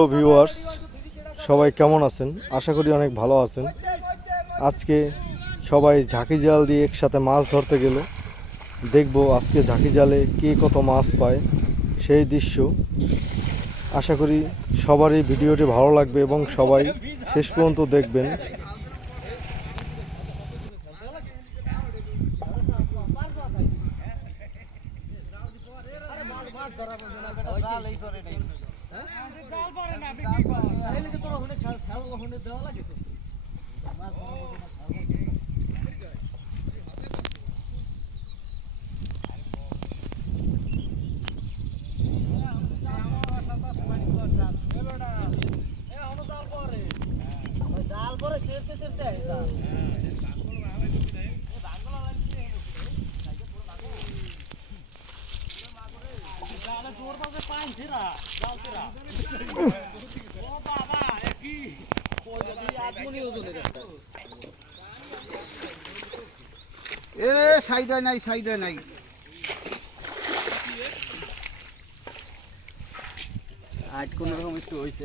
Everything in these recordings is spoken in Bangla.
তো ভিউয়ার্স সবাই কেমন আছেন? আশা করি অনেক ভালো আছেন। আজকে সবাই ঝাঁকি জাল দিয়ে একসাথে মাছ ধরতে গেল। দেখব আজকে ঝাঁকি জালে কে কত মাছ পায় সেই দৃশ্য। আশা করি সবারই ভিডিওটি ভালো লাগবে এবং সবাই শেষ পর্যন্ত দেখবেন। জাল পরে সেরতে সেরতে জাল এ সাইডে নাই সাইডে নাই। আজ কোন রকম একটু হয়েছে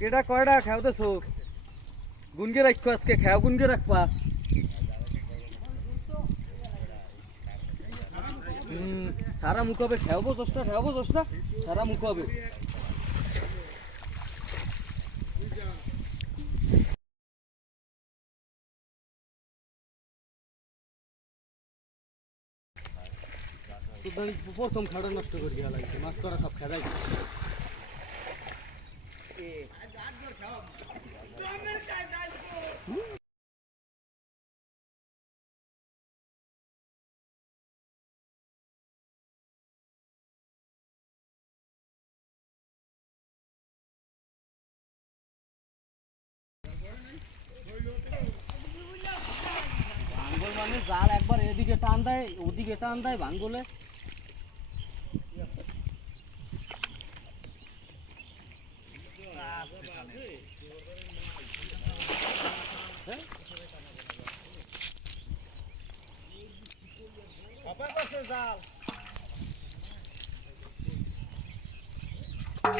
কেডা কয়ডা খাও তো সুখ গুনগে রাখব আজকে, খাও গুনগে রাখবা সারা মুখ হবে খেয়াবো দশটা খেয়াবো দশটা সারা মুখ হবে প্রথম খাড়া নষ্ট করে দেওয়া লাগছে, মাছ করা সব খেদাই মানে জাল একবার এদিকে টান দেয় ওদিকে টান দেয় ভাঙ্গলে। জাল।